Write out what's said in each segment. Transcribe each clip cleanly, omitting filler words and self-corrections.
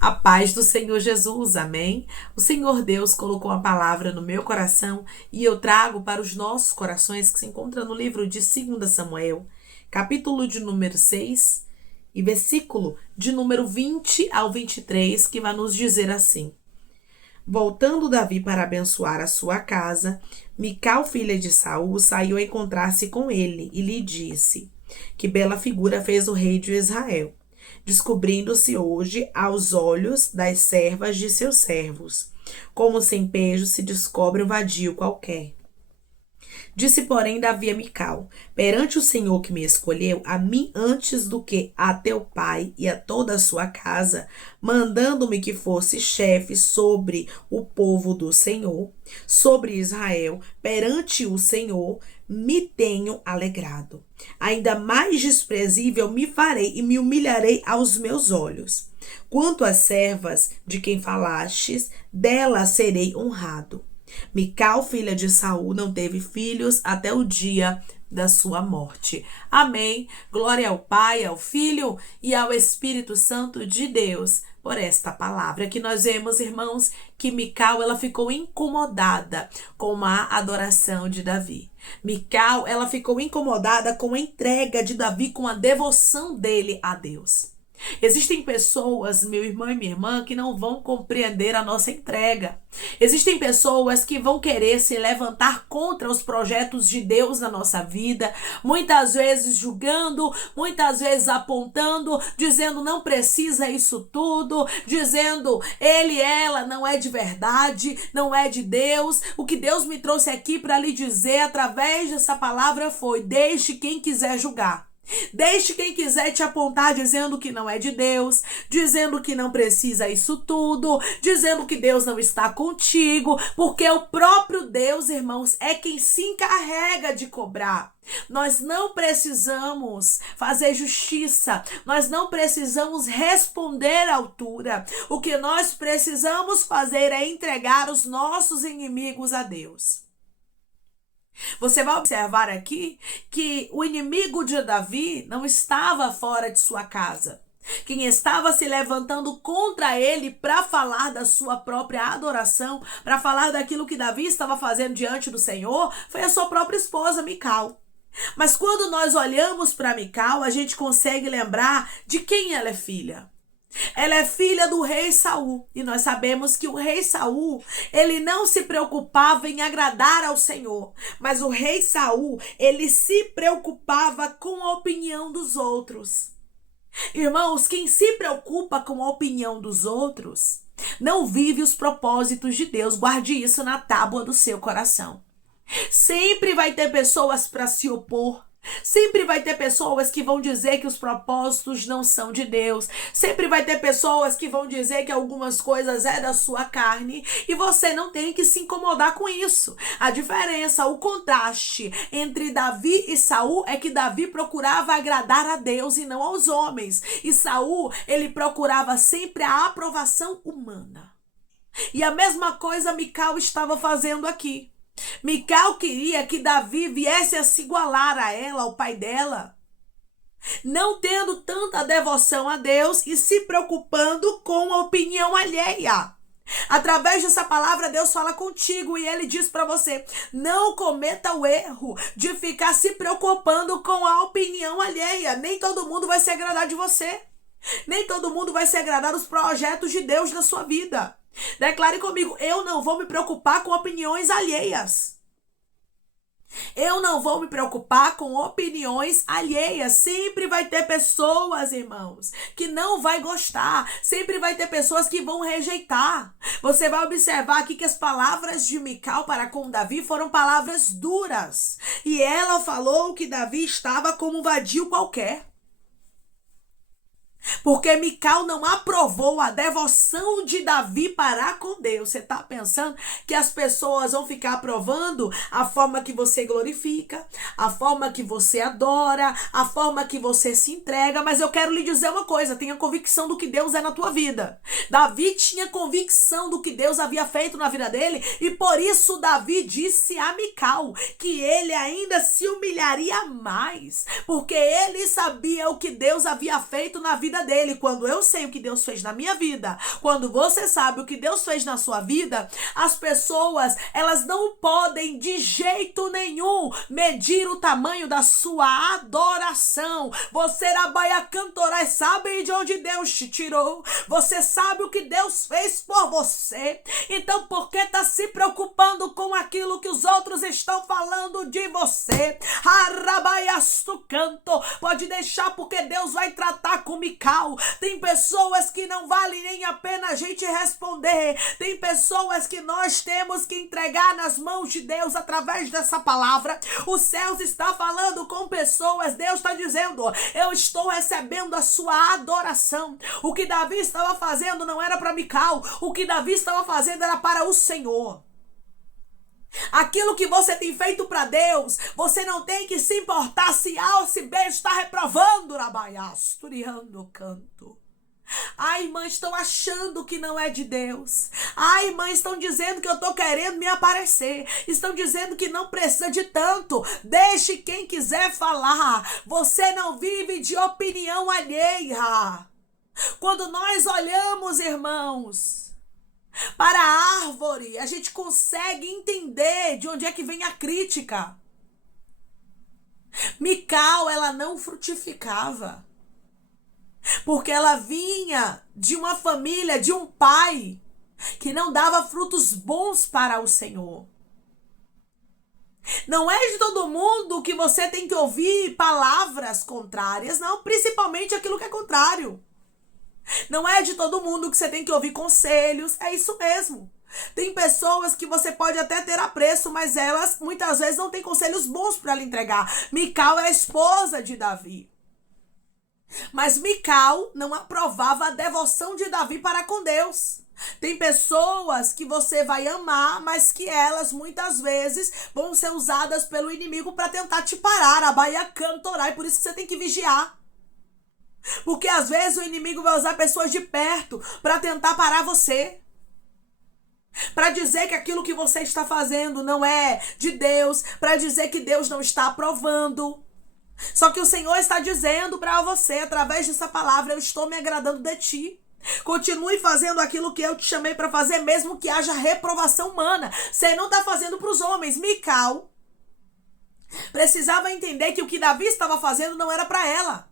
A paz do Senhor Jesus, amém? O Senhor Deus colocou a palavra no meu coração e eu trago para os nossos corações que se encontra no livro de 2 Samuel, capítulo de número 6 e versículo de número 20 ao 23, que vai nos dizer assim: Voltando Davi para abençoar a sua casa, Mical, filha de Saul, saiu a encontrar-se com ele e lhe disse: Que bela figura fez o rei de Israel, descobrindo-se hoje aos olhos das servas de seus servos, como sem pejo se descobre um vadio qualquer. Disse, porém, Davi a Mical: Perante o Senhor que me escolheu, a mim antes do que a teu pai e a toda a sua casa, mandando-me que fosse chefe sobre o povo do Senhor, sobre Israel, perante o Senhor, me tenho alegrado. Ainda mais desprezível me farei e me humilharei aos meus olhos. Quanto às servas de quem falastes, delas serei honrado. Mical, filha de Saul, não teve filhos até o dia da sua morte. Amém. Glória ao Pai, ao Filho e ao Espírito Santo de Deus por esta palavra. Que nós vemos, irmãos, que Mical, ela ficou incomodada com a adoração de Davi. Mical, ela ficou incomodada com a entrega de Davi, com a devoção dele a Deus. Existem pessoas, meu irmão e minha irmã, que não vão compreender a nossa entrega. Existem pessoas que vão querer se levantar contra os projetos de Deus na nossa vida, muitas vezes julgando, muitas vezes apontando, dizendo não precisa isso tudo, dizendo ele, ela não é de verdade, não é de Deus. O que Deus me trouxe aqui para lhe dizer através dessa palavra foi: deixe quem quiser julgar. Deixe quem quiser te apontar dizendo que não é de Deus, dizendo que não precisa isso tudo, dizendo que Deus não está contigo, porque o próprio Deus, irmãos, é quem se encarrega de cobrar. Nós não precisamos fazer justiça, nós não precisamos responder à altura. O que nós precisamos fazer é entregar os nossos inimigos a Deus. Você vai observar aqui que o inimigo de Davi não estava fora de sua casa. Quem estava se levantando contra ele para falar da sua própria adoração, para falar daquilo que Davi estava fazendo diante do Senhor, foi a sua própria esposa, Mical. Mas quando nós olhamos para Mical, a gente consegue lembrar de quem ela é filha. Ela é filha do rei Saul, e nós sabemos que o rei Saul, ele não se preocupava em agradar ao Senhor, mas o rei Saul, ele se preocupava com a opinião dos outros. Irmãos, quem se preocupa com a opinião dos outros, não vive os propósitos de Deus. Guarde isso na tábua do seu coração. Sempre vai ter pessoas para se opor. Sempre vai ter pessoas que vão dizer que os propósitos não são de Deus. Sempre vai ter pessoas que vão dizer que algumas coisas é da sua carne. E você não tem que se incomodar com isso. A diferença, o contraste entre Davi e Saul é que Davi procurava agradar a Deus e não aos homens. E Saul, ele procurava sempre a aprovação humana. E a mesma coisa Mical estava fazendo aqui. Mical queria que Davi viesse a se igualar a ela, ao pai dela, não tendo tanta devoção a Deus e se preocupando com a opinião alheia. Através dessa palavra, Deus fala contigo e ele diz para você: não cometa o erro de ficar se preocupando com a opinião alheia. Nem todo mundo vai se agradar de você. Nem todo mundo vai se agradar dos projetos de Deus na sua vida. Declare comigo: eu não vou me preocupar com opiniões alheias. Eu não vou me preocupar com opiniões alheias. Sempre vai ter pessoas, irmãos, que não vai gostar. Sempre vai ter pessoas que vão rejeitar. Você vai observar aqui que as palavras de Mical para com Davi foram palavras duras. E ela falou que Davi estava como um vadio qualquer. Porque Mical não aprovou a devoção de Davi para com Deus. Você está pensando que as pessoas vão ficar aprovando a forma que você glorifica, a forma que você adora, a forma que você se entrega? Mas eu quero lhe dizer uma coisa: tenha convicção do que Deus é na tua vida. Davi tinha convicção do que Deus havia feito na vida dele e por isso Davi disse a Mical que ele ainda se humilharia mais, porque ele sabia o que Deus havia feito na vida dele. Quando eu sei o que Deus fez na minha vida, quando você sabe o que Deus fez na sua vida, as pessoas, elas não podem de jeito nenhum medir o tamanho da sua adoração. Você Rabaia Cantorai sabe de onde Deus te tirou, você sabe o que Deus fez por você, então por que tá se preocupando com aquilo que os outros estão falando de você? Arabaiasto canto, pode deixar, porque Deus vai tratar com Mical. Tem pessoas que não vale nem a pena a gente responder, tem pessoas que nós temos que entregar nas mãos de Deus através dessa palavra. Os céus está falando com pessoas, Deus está dizendo, eu estou recebendo a sua adoração. O que Davi estava fazendo não era para Mical, o que Davi estava fazendo era para o Senhor. Aquilo que você tem feito para Deus, você não tem que se importar se A ou se B está reprovando. Rabaiasturiando canto. Ai, irmãs, estão achando que não é de Deus. Ai, irmãs, estão dizendo que eu estou querendo me aparecer. Estão dizendo que não precisa de tanto. Deixe quem quiser falar. Você não vive de opinião alheia. Quando nós olhamos, irmãos, para a árvore, a gente consegue entender de onde é que vem a crítica. Mical, ela não frutificava, porque ela vinha de uma família, de um pai que não dava frutos bons para o Senhor. Não é de todo mundo que você tem que ouvir palavras contrárias, não, principalmente aquilo que é contrário. Não é de todo mundo que você tem que ouvir conselhos, é isso mesmo. Tem pessoas que você pode até ter apreço, mas elas muitas vezes não têm conselhos bons para lhe entregar. Mical é a esposa de Davi. Mas Mical não aprovava a devoção de Davi para com Deus. Tem pessoas que você vai amar, mas que elas muitas vezes vão ser usadas pelo inimigo para tentar te parar. A Baia Cantorai, por isso que você tem que vigiar. Porque às vezes o inimigo vai usar pessoas de perto para tentar parar você, para dizer que aquilo que você está fazendo não é de Deus, para dizer que Deus não está aprovando. Só que o Senhor está dizendo para você, através dessa palavra, eu estou me agradando de ti. Continue fazendo aquilo que eu te chamei para fazer, mesmo que haja reprovação humana. Você não está fazendo para os homens. Mical precisava entender que o que Davi estava fazendo não era para ela.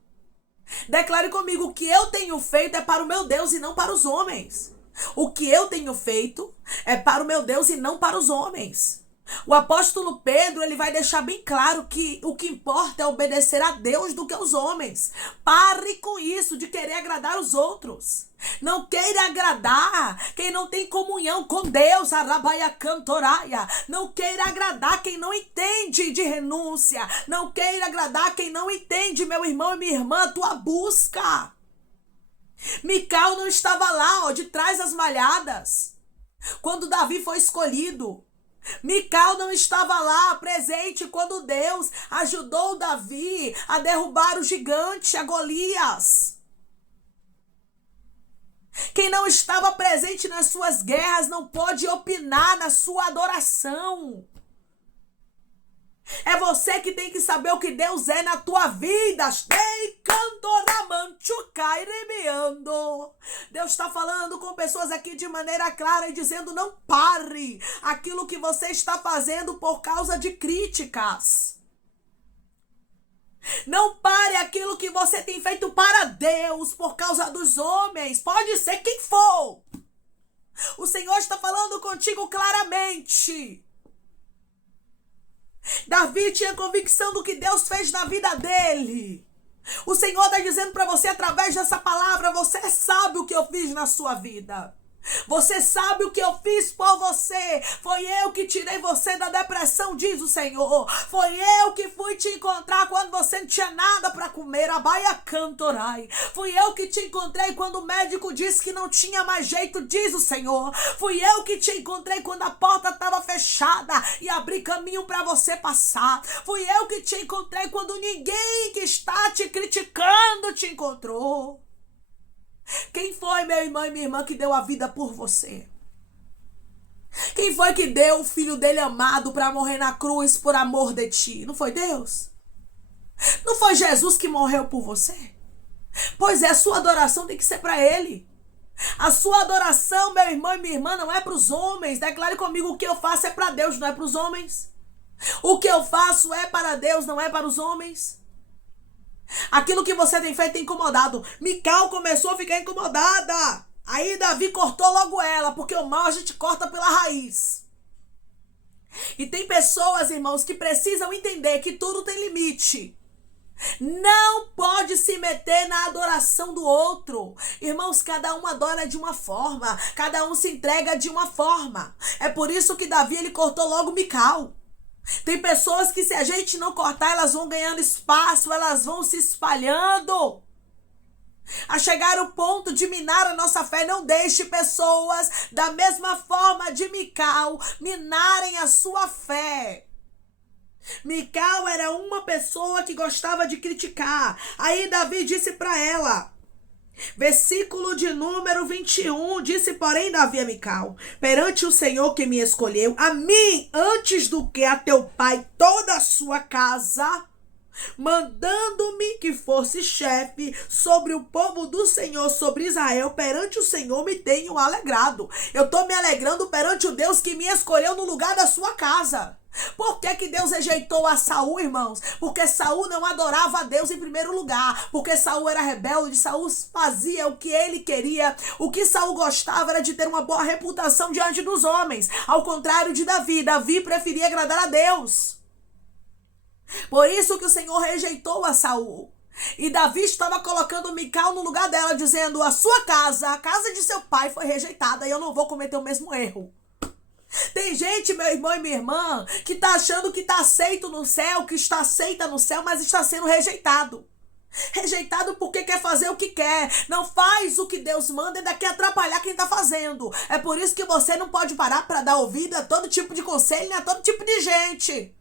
Declare comigo, o que eu tenho feito é para o meu Deus e não para os homens. O que eu tenho feito é para o meu Deus e não para os homens. O apóstolo Pedro, ele vai deixar bem claro que o que importa é obedecer a Deus do que aos homens. Pare com isso de querer agradar os outros. Não queira agradar quem não tem comunhão com Deus, Arabaia Cantoraia. Não queira agradar quem não entende de renúncia. Não queira agradar quem não entende, meu irmão e minha irmã, tua busca. Mical não estava lá, de trás das malhadas, quando Davi foi escolhido. Mical não estava lá presente quando Deus ajudou Davi a derrubar o gigante, a Golias. Quem não estava presente nas suas guerras não pode opinar na sua adoração. É você que tem que saber o que Deus é na tua vida. Deus está falando com pessoas aqui de maneira clara e dizendo, não pare aquilo que você está fazendo por causa de críticas. Não pare aquilo que você tem feito para Deus por causa dos homens. Pode ser quem for. O Senhor está falando contigo claramente. Davi tinha convicção do que Deus fez na vida dele. O Senhor está dizendo para você através dessa palavra, você sabe o que eu fiz na sua vida. Você sabe o que eu fiz por você. Foi eu que tirei você da depressão, diz o Senhor. Foi eu que fui te encontrar quando você não tinha nada para comer. A Baia Cantorai. Fui eu que te encontrei quando o médico disse que não tinha mais jeito, diz o Senhor. Fui eu que te encontrei quando a porta estava fechada e abri caminho para você passar. Fui eu que te encontrei quando ninguém que está te criticando te encontrou. Quem foi, meu irmão e minha irmã, que deu a vida por você? Quem foi que deu o filho dele amado para morrer na cruz por amor de ti? Não foi Deus? Não foi Jesus que morreu por você? Pois é, a sua adoração tem que ser para ele. A sua adoração, meu irmão e minha irmã, não é para os homens. Declare comigo: o que eu faço é para Deus, não é para os homens. O que eu faço é para Deus, não é para os homens. Aquilo que você tem feito tem incomodado. Mical começou a ficar incomodada. Aí Davi cortou logo ela, porque o mal a gente corta pela raiz. E tem pessoas, irmãos, que precisam entender que tudo tem limite. Não pode se meter na adoração do outro. Irmãos, cada um adora de uma forma, cada um se entrega de uma forma. É por isso que Davi, ele cortou logo Mical. Tem pessoas que, se a gente não cortar, elas vão ganhando espaço, elas vão se espalhando a chegar ao ponto de minar a nossa fé. Não deixe pessoas da mesma forma de Mical minarem a sua fé. Mical era uma pessoa que gostava de criticar. Aí Davi disse para ela, versículo de número 21, disse porém Davi a Mical: perante o Senhor que me escolheu, a mim, antes do que a teu pai toda a sua casa, mandando-me que fosse chefe sobre o povo do Senhor, sobre Israel, perante o Senhor me tenho alegrado. Eu estou me alegrando perante o Deus que me escolheu no lugar da sua casa. Por que Deus rejeitou a Saul, irmãos? Porque Saul não adorava a Deus em primeiro lugar. Porque Saul era rebelde, Saul fazia o que ele queria. O que Saul gostava era de ter uma boa reputação diante dos homens. Ao contrário de Davi, Davi preferia agradar a Deus. Por isso que o Senhor rejeitou a Saul. E Davi estava colocando Mical no lugar dela, dizendo: a sua casa, a casa de seu pai foi rejeitada e eu não vou cometer o mesmo erro. Tem gente, meu irmão e minha irmã, que está achando que está aceito no céu, que está aceita no céu, mas está sendo rejeitado. Rejeitado porque quer fazer o que quer. Não faz o que Deus manda e ainda quer atrapalhar quem está fazendo. É por isso que você não pode parar para dar ouvido a todo tipo de conselho, a todo tipo de gente.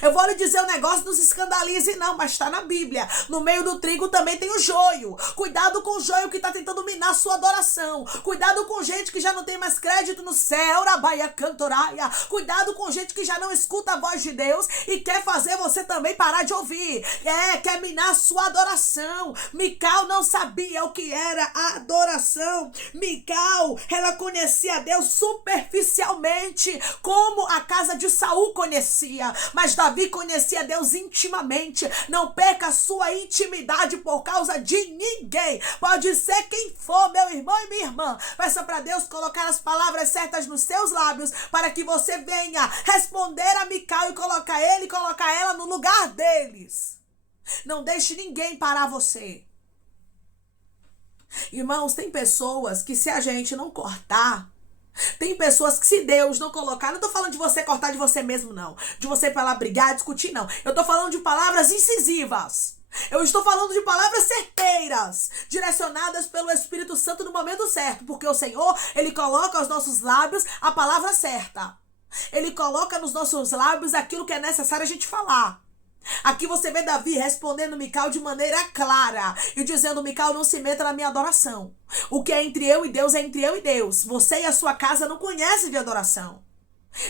Eu vou lhe dizer um negócio, não se escandalize não, mas está na Bíblia. No meio do trigo também tem o joio. Cuidado com o joio que está tentando minar a sua adoração. Cuidado com gente que já não tem mais crédito no céu, rabaia cantoraia. Cuidado com gente que já não escuta a voz de Deus e quer fazer você também parar de ouvir. Quer minar a sua adoração. Mical não sabia o que era a adoração. Mical, ela conhecia Deus superficialmente, como a casa de Saul conhecia. Mas Davi conhecia Deus intimamente. Não perca a sua intimidade por causa de ninguém. Pode ser quem for, meu irmão e minha irmã. Peça para Deus colocar as palavras certas nos seus lábios para que você venha responder a Mical e colocar ele e colocar ela no lugar deles. Não deixe ninguém parar você. Irmãos, tem pessoas que, se a gente não cortar, tem pessoas que, se Deus não colocar, não tô falando de você cortar de você mesmo, não. De você ir pra lá brigar, discutir, não. Eu tô falando de palavras incisivas. Eu estou falando de palavras certeiras, direcionadas pelo Espírito Santo no momento certo. Porque o Senhor, Ele coloca aos nossos lábios a palavra certa. Ele coloca nos nossos lábios aquilo que é necessário a gente falar. Aqui você vê Davi respondendo Mical de maneira clara e dizendo: Mical, não se meta na minha adoração. O que é entre eu e Deus é entre eu e Deus. Você e a sua casa não conhecem de adoração.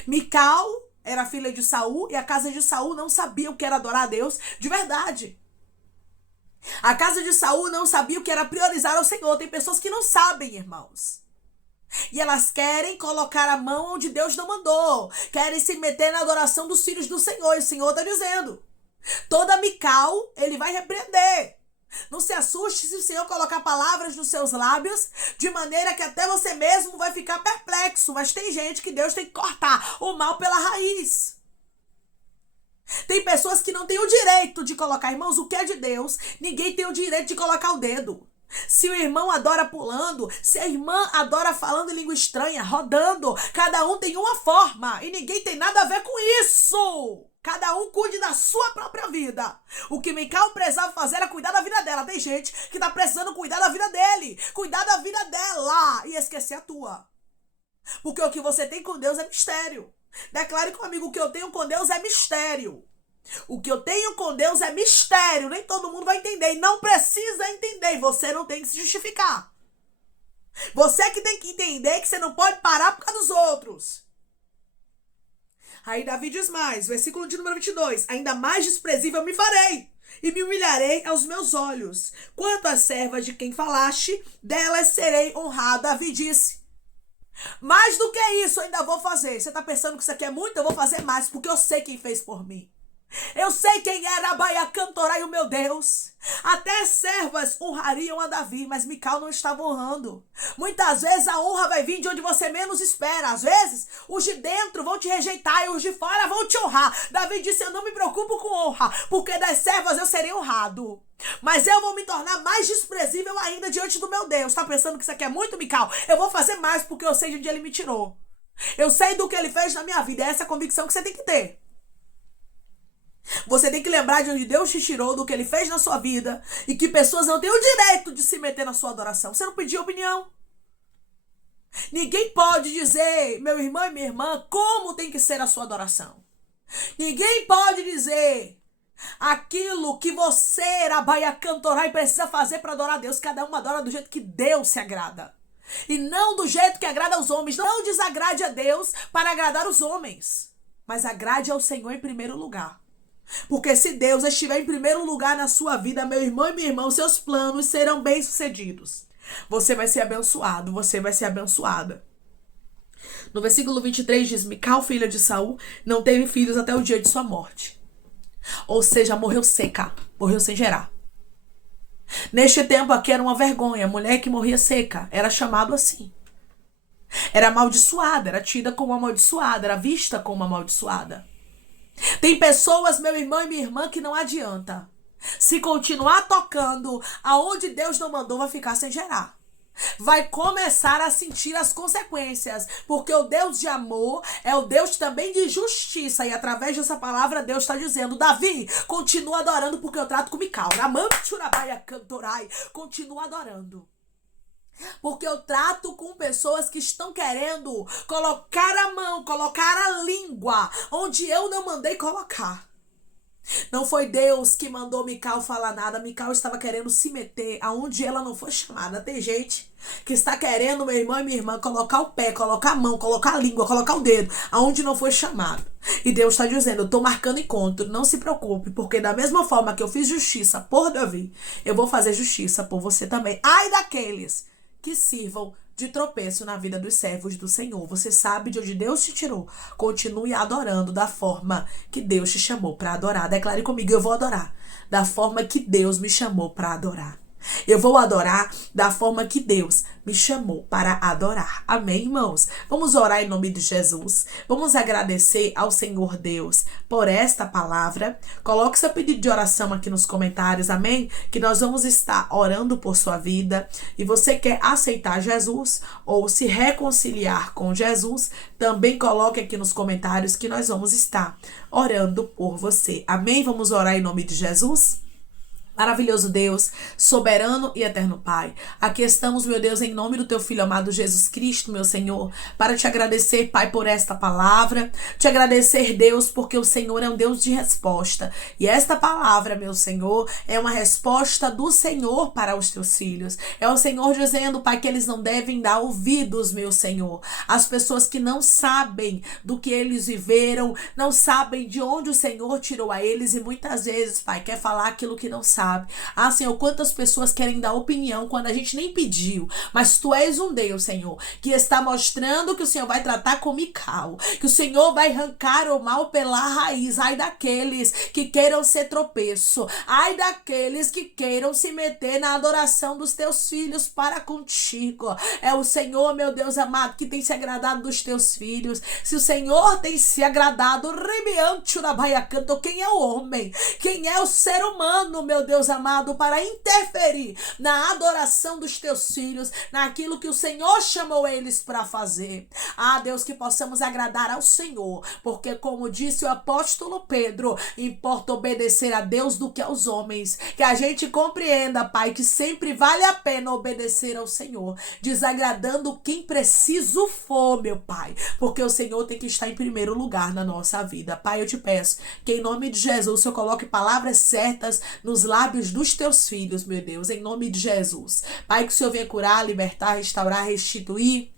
Mical era filha de Saul e a casa de Saul não sabia o que era adorar a Deus de verdade. A casa de Saul não sabia o que era priorizar ao Senhor. Tem pessoas que não sabem, irmãos. E elas querem colocar a mão onde Deus não mandou. Querem se meter na adoração dos filhos do Senhor. E o Senhor está dizendo: toda Mical, ele vai repreender. Não se assuste se o Senhor colocar palavras nos seus lábios, de maneira que até você mesmo vai ficar perplexo. Mas tem gente que Deus tem que cortar o mal pela raiz. Tem pessoas que não têm o direito de colocar, irmãos, o que é de Deus, ninguém tem o direito de colocar o dedo. Se o irmão adora pulando, se a irmã adora falando em língua estranha, rodando, cada um tem uma forma e ninguém tem nada a ver com isso. Cada um cuide da sua própria vida. O que Mical precisava fazer era cuidar da vida dela. Tem gente que tá precisando cuidar da vida dele, cuidar da vida dela e esquecer a tua. Porque o que você tem com Deus é mistério. Declare comigo: o que eu tenho com Deus é mistério. O que eu tenho com Deus é mistério. Nem todo mundo vai entender e não precisa entender. E você não tem que se justificar. Você que tem que entender que você não pode parar por causa dos outros. Aí Davi diz mais, versículo de número 22. Ainda mais desprezível me farei, e me humilharei aos meus olhos. Quanto às servas de quem falaste, delas serei honrado. Davi disse, mais do que isso eu ainda vou fazer. Você está pensando que isso aqui é muito? Eu vou fazer mais, porque eu sei quem fez por mim. Eu sei quem era Abaia Cantorai, o meu Deus. Até servas honrariam a Davi, mas Mical não estava honrando. Muitas vezes a honra vai vir de onde você menos espera. Às vezes, os de dentro vão te rejeitar e os de fora vão te honrar. Davi disse, eu não me preocupo com honra, porque das servas eu serei honrado. Mas eu vou me tornar mais desprezível ainda diante do meu Deus. Tá pensando que isso aqui é muito, Mical? Eu vou fazer mais porque eu sei de onde ele me tirou. Eu sei do que ele fez na minha vida. É essa convicção que você tem que ter. Você tem que lembrar de onde Deus te tirou, do que ele fez na sua vida, e que pessoas não têm o direito de se meter na sua adoração. Você não pediu opinião. Ninguém pode dizer, meu irmão e minha irmã, como tem que ser a sua adoração. Ninguém pode dizer aquilo que você, Abaia Cantorai, precisa fazer para adorar a Deus. Cada um adora do jeito que Deus se agrada. E não do jeito que agrada aos homens. Não desagrade a Deus para agradar os homens, mas agrade ao Senhor em primeiro lugar. Porque se Deus estiver em primeiro lugar na sua vida, meu irmão e minha irmã, seus planos serão bem-sucedidos. Você vai ser abençoado, você vai ser abençoada. No versículo 23 diz, Mical, filha de Saul, não teve filhos até o dia de sua morte. Ou seja, morreu seca, morreu sem gerar. Neste tempo aqui era uma vergonha, a mulher que morria seca, era chamado assim. Era amaldiçoada, era tida como amaldiçoada, era vista como amaldiçoada. Tem pessoas, meu irmão e minha irmã, que não adianta. Se continuar tocando aonde Deus não mandou, vai ficar sem gerar. Vai começar a sentir as consequências, porque o Deus de amor é o Deus também de justiça, e através dessa palavra Deus está dizendo, Davi, continua adorando porque eu trato com Mical. Continua adorando. Porque eu trato com pessoas que estão querendo colocar a mão, colocar a língua onde eu não mandei colocar. Não foi Deus que mandou Mical falar nada. Mical estava querendo se meter aonde ela não foi chamada. Tem gente que está querendo, meu irmão e minha irmã, colocar o pé, colocar a mão, colocar a língua, colocar o dedo aonde não foi chamado. E Deus está dizendo, eu estou marcando encontro, não se preocupe, porque da mesma forma que eu fiz justiça por Davi, eu vou fazer justiça por você também. Ai daqueles que sirvam de tropeço na vida dos servos do Senhor. Você sabe de onde Deus te tirou. Continue adorando da forma que Deus te chamou para adorar. Declare comigo, eu vou adorar da forma que Deus me chamou para adorar. Eu vou adorar da forma que Deus me chamou para adorar. Amém, irmãos? Vamos orar em nome de Jesus. Vamos agradecer ao Senhor Deus por esta palavra. Coloque seu pedido de oração aqui nos comentários, amém? Que nós vamos estar orando por sua vida. E você quer aceitar Jesus ou se reconciliar com Jesus, também coloque aqui nos comentários que nós vamos estar orando por você. Amém? Vamos orar em nome de Jesus? Maravilhoso Deus, soberano e eterno Pai, aqui estamos, meu Deus, em nome do teu Filho amado Jesus Cristo, meu Senhor, para te agradecer, Pai, por esta palavra, te agradecer, Deus, porque o Senhor é um Deus de resposta, e esta palavra, meu Senhor, é uma resposta do Senhor para os teus filhos, é o Senhor dizendo, Pai, que eles não devem dar ouvidos, meu Senhor, às pessoas que não sabem do que eles viveram, não sabem de onde o Senhor tirou a eles, e muitas vezes, Pai, quer falar aquilo que não sabe. Ah, Senhor, quantas pessoas querem dar opinião quando a gente nem pediu, mas Tu és um Deus, Senhor, que está mostrando que o Senhor vai tratar com Mical, que o Senhor vai arrancar o mal pela raiz. Ai daqueles que queiram ser tropeço, ai daqueles que queiram se meter na adoração dos Teus filhos para contigo. É o Senhor, meu Deus amado, que tem se agradado dos Teus filhos. Se o Senhor tem se agradado, quem é o homem? Quem é o ser humano, meu Deus amado, para interferir na adoração dos teus filhos, naquilo que o Senhor chamou eles para fazer? Ah, Deus, que possamos agradar ao Senhor, porque como disse o apóstolo Pedro, importa obedecer a Deus do que aos homens. Que a gente compreenda, Pai, que sempre vale a pena obedecer ao Senhor, desagradando quem preciso for, meu Pai, porque o Senhor tem que estar em primeiro lugar na nossa vida. Pai, eu te peço que em nome de Jesus, o Senhor coloque palavras certas nos lábios lábios dos teus filhos, meu Deus, em nome de Jesus. Pai, que o Senhor venha curar, libertar, restaurar, restituir,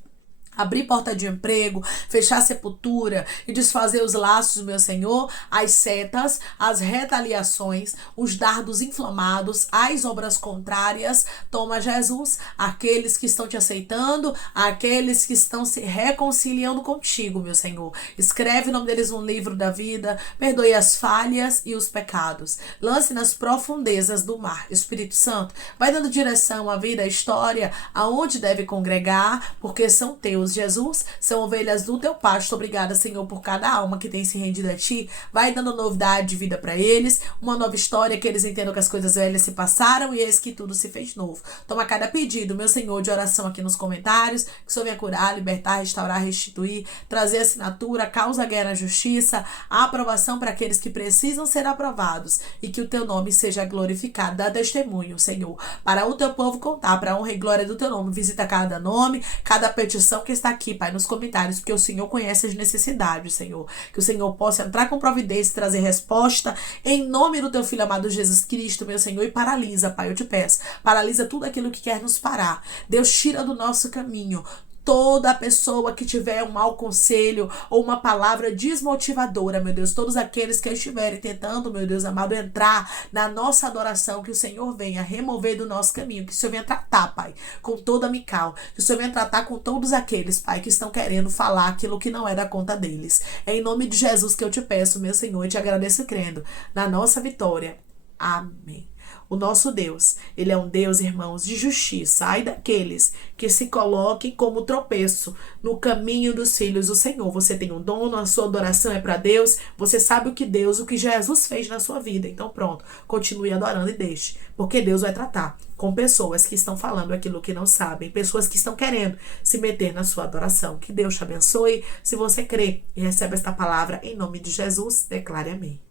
abrir porta de emprego, fechar a sepultura e desfazer os laços, meu Senhor, as setas, as retaliações, os dardos inflamados, as obras contrárias. Toma, Jesus, aqueles que estão te aceitando, aqueles que estão se reconciliando contigo, meu Senhor. Escreve o nome deles no livro da vida, perdoe as falhas e os pecados. Lance nas profundezas do mar. Espírito Santo, vai dando direção à vida, à história, aonde deve congregar, porque são teus. Jesus, são ovelhas do teu pasto. Obrigada, Senhor, por cada alma que tem se rendido a ti. Vai dando novidade de vida para eles, uma nova história, que eles entendam que as coisas velhas se passaram e eis que tudo se fez novo. Toma cada pedido, meu Senhor, de oração aqui nos comentários, que o Senhor venha curar, libertar, restaurar, restituir, trazer assinatura, causa guerra na justiça, a aprovação para aqueles que precisam ser aprovados e que o teu nome seja glorificado. Dá testemunho, Senhor, para o teu povo contar, para a honra e glória do teu nome. Visita cada nome, cada petição que está aqui, Pai, nos comentários, porque o Senhor conhece as necessidades, Senhor. Que o Senhor possa entrar com providência e trazer resposta em nome do teu Filho amado Jesus Cristo, meu Senhor, e paralisa, Pai, eu te peço. Paralisa tudo aquilo que quer nos parar. Deus, tira do nosso caminho toda pessoa que tiver um mau conselho ou uma palavra desmotivadora, meu Deus, todos aqueles que estiverem tentando, meu Deus amado, entrar na nossa adoração, que o Senhor venha remover do nosso caminho, que o Senhor venha tratar, Pai, com toda a Mical, que o Senhor venha tratar com todos aqueles, Pai, que estão querendo falar aquilo que não é da conta deles. É em nome de Jesus que eu te peço, meu Senhor, e te agradeço crendo na nossa vitória. Amém. O nosso Deus, ele é um Deus, irmãos, de justiça. Ai daqueles que se coloquem como tropeço no caminho dos filhos do Senhor. Você tem um dono, a sua adoração é para Deus. Você sabe o que Jesus fez na sua vida. Então pronto, continue adorando e deixe. Porque Deus vai tratar com pessoas que estão falando aquilo que não sabem. Pessoas que estão querendo se meter na sua adoração. Que Deus te abençoe. Se você crê e recebe esta palavra em nome de Jesus, declare amém.